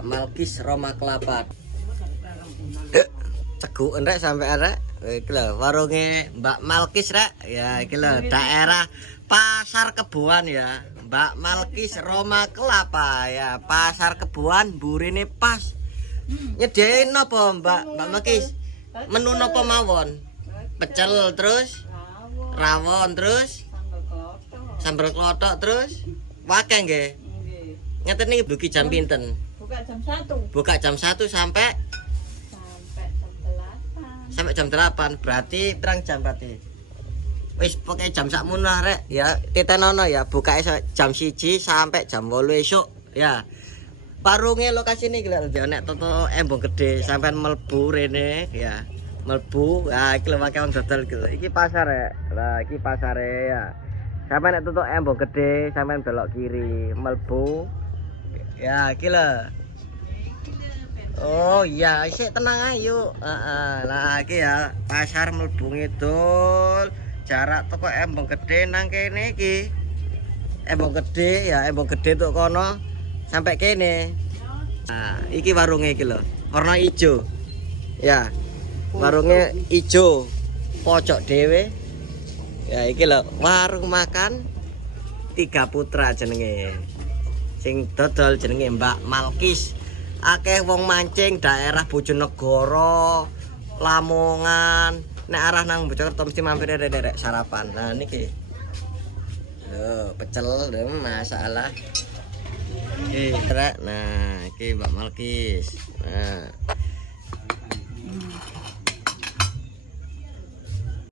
Mbak Malkis Roma Kelapa. Ceguk rek sampai arek. Iki lho warunge Mbak Malkis rek. Ya iki lho daerah Pasar Keboan ya. Mbak Malkis Roma Kelapa ya. Pasar Keboan burine pas. Nyediain apa Mbak Malkis? Menu napa mawon? Pecel terus rawon terus sambal klothok terus wakeh nggih. Ngeten niki buki jam pinten? Buka jam 1. Buka jam 1 sampai jam 8. Berarti terang jam berarti. Wis pokoke jam sakmono rek ya titenono ya buka jam 1 sampai jam 8 esuk ya. Warunge lokasi ini lho nek toto embong gede sampean mlebu rene ya. Mlebu ah iki lho wong dodol iki lho. Iki pasar rek. Lah iki pasare ya. Sampeyan nek tutuk embong gede sampeyan belok kiri mlebu. Ya iki lho. Oh iya, isik tenang ayo. Lah iki ya pasar mlebu ngidul. Jarak toko embong gede nang kene iki. Embong gede ya, embong gede tuk kono sampai kene. Nah, iki warunge iki lho. Warna ijo. Ya. Warungnya ijo. Pojok dhewe. Ya iki lho, warung makan Tiga Putra jenenge. Sing dodol jenenge Mbak Malkis. Akeh wong mancing daerah Bojonegoro, Lamongan, nek arah nang Mojokerto mesti mampir rek sarapan. Nah niki. Lho, pecel lho masalah. Rek, nah iki Mbak Malkis. Nah.